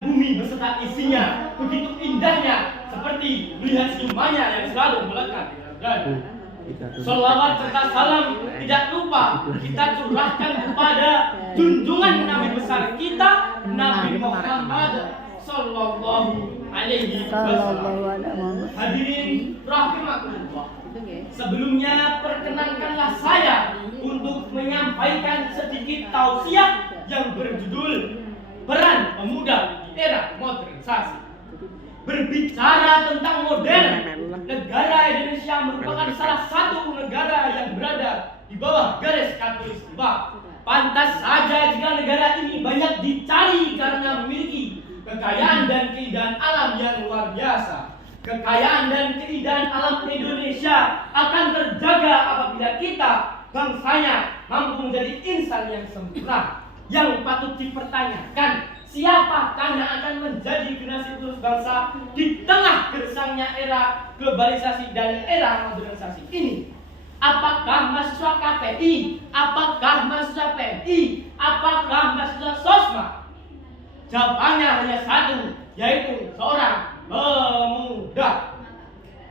bumi beserta isinya begitu indahnya seperti melihat senyumannya yang selalu melekat di dalam dada. Sholawat serta salam tidak lupa kita curahkan kepada junjungan Nabi besar kita, Nabi Muhammad Sallallahu Alaihi Wasallam. Hadirin rahimakumullah. Sebelumnya perkenankanlah saya untuk menyampaikan sedikit tausiah yang berjudul Peran Pemuda di Era Modernisasi. Berbicara tentang modern, negara Indonesia merupakan salah satu negara yang berada di bawah garis khatulistiwa. Pantas saja jika negara ini banyak dicari karena memiliki kekayaan dan keindahan alam yang luar biasa. Kekayaan dan keindahan alam Indonesia akan terjaga apabila kita, bangsanya, mampu menjadi insan yang sempurna. Yang patut dipertanyakan, siapakah yang akan menjadi generasi penerus bangsa di tengah gersangnya era globalisasi dan era modernisasi ini? Apakah mahasiswa KPI? Apakah mahasiswa PMI? Apakah mahasiswa SOSMA? Jawabannya hanya satu, yaitu seorang pemuda.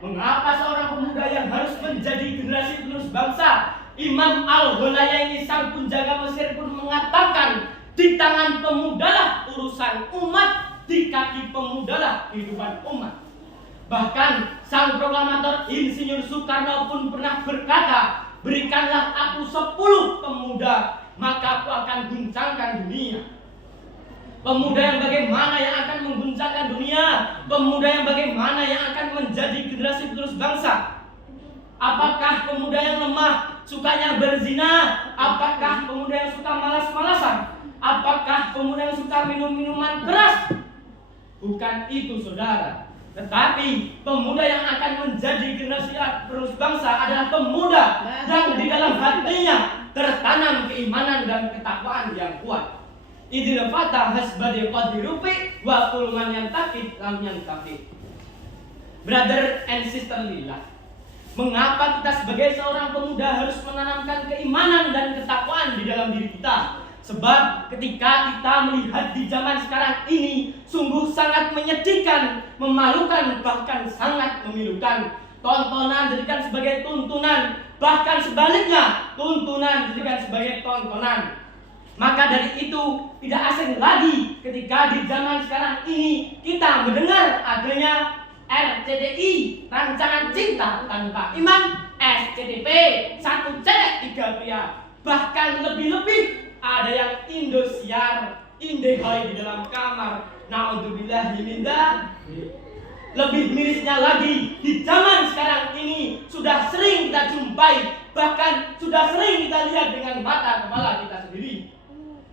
Mengapa seorang pemuda yang harus menjadi generasi penerus bangsa? Imam Al-Ghazali sang penjaga Mesir pun mengatakan, di tangan pemudalah urusan umat, di kaki pemudalah kehidupan umat. Bahkan sang proklamator Insinyur Soekarno pun pernah berkata, berikanlah aku 10 pemuda, maka aku akan guncangkan dunia. Pemuda yang bagaimana yang akan mengguncangkan dunia? Pemuda yang bagaimana yang akan menjadi generasi penerus bangsa? Apakah pemuda yang lemah, sukanya berzina? Apakah pemuda yang suka malas-malasan? Apakah pemuda yang suka minum-minuman keras? Bukan itu, saudara. Tetapi pemuda yang akan menjadi generasi penerus bangsa adalah pemuda yang di dalam hatinya tertanam keimanan dan ketakwaan yang kuat. Idil fatah hasbadi qadirufi wa kulman yang takit lam yang takit. Brother and sister lillah, mengapa kita sebagai seorang pemuda harus menanamkan keimanan dan ketakwaan di dalam diri kita? Sebab ketika kita melihat di zaman sekarang ini sungguh sangat menyedihkan, memalukan, bahkan sangat memilukan. Tontonan dijadikan sebagai tuntunan, bahkan sebaliknya tuntunan dijadikan sebagai tontonan. Maka dari itu tidak asing lagi ketika di zaman sekarang ini kita mendengar adanya RCTI, Rancangan Cinta Tanpa Iman, SCTP, 1 cewek 3 pria. Bahkan lebih-lebih ada yang Indosiar, Indehoi di dalam kamar. Naudzubillahi min dzalik. Lebih mirisnya lagi, di zaman sekarang ini sudah sering kita jumpai, bahkan sudah sering kita lihat dengan mata kepala kita sendiri.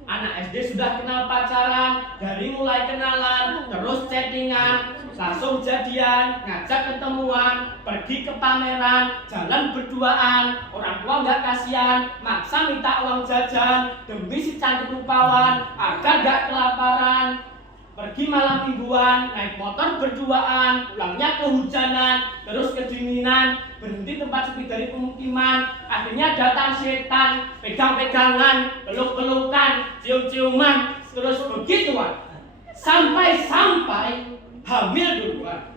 Anak SD sudah kenal pacaran, dari mulai kenalan, terus chattingan, langsung jadian, ngajak ketemuan, pergi ke pameran, jalan berduaan, orang tua nggak kasihan, maksa minta uang jajan demi si cantik rupawan agar nggak kelaparan. Pergi malam mingguan, naik motor berduaan, pulangnya kehujanan, terus kedinginan, berhenti tempat sepi dari pemukiman, akhirnya datang setan, pegang-pegangan, peluk-pelukan, cium-ciuman, terus begituan, sampai-sampai hamil duluan.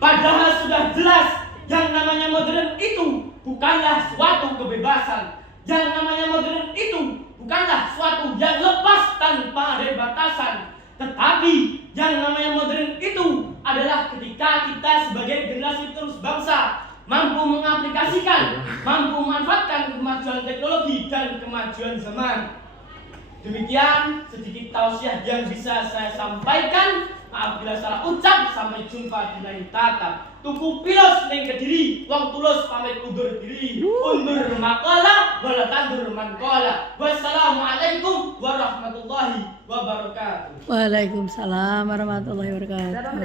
Padahal sudah jelas yang namanya modern itu bukanlah suatu kebebasan, yang namanya modern itu bukanlah suatu yang lepas tanpa ada batasan. Tetapi yang namanya modern itu adalah ketika kita sebagai generasi penerus bangsa mampu mengaplikasikan, mampu memanfaatkan kemajuan teknologi dan kemajuan zaman. Demikian sedikit tausiah yang bisa saya sampaikan. Maaf bila salah ucap. Sampai jumpa di lain tatap. Tuku pilos ning Kediri, wong tulus pamit undur diri. Undur maqala wala tandur manqala. Wassalamualaikum warahmatullahi wabarakatuh. Waalaikumsalam warahmatullahi wabarakatuh.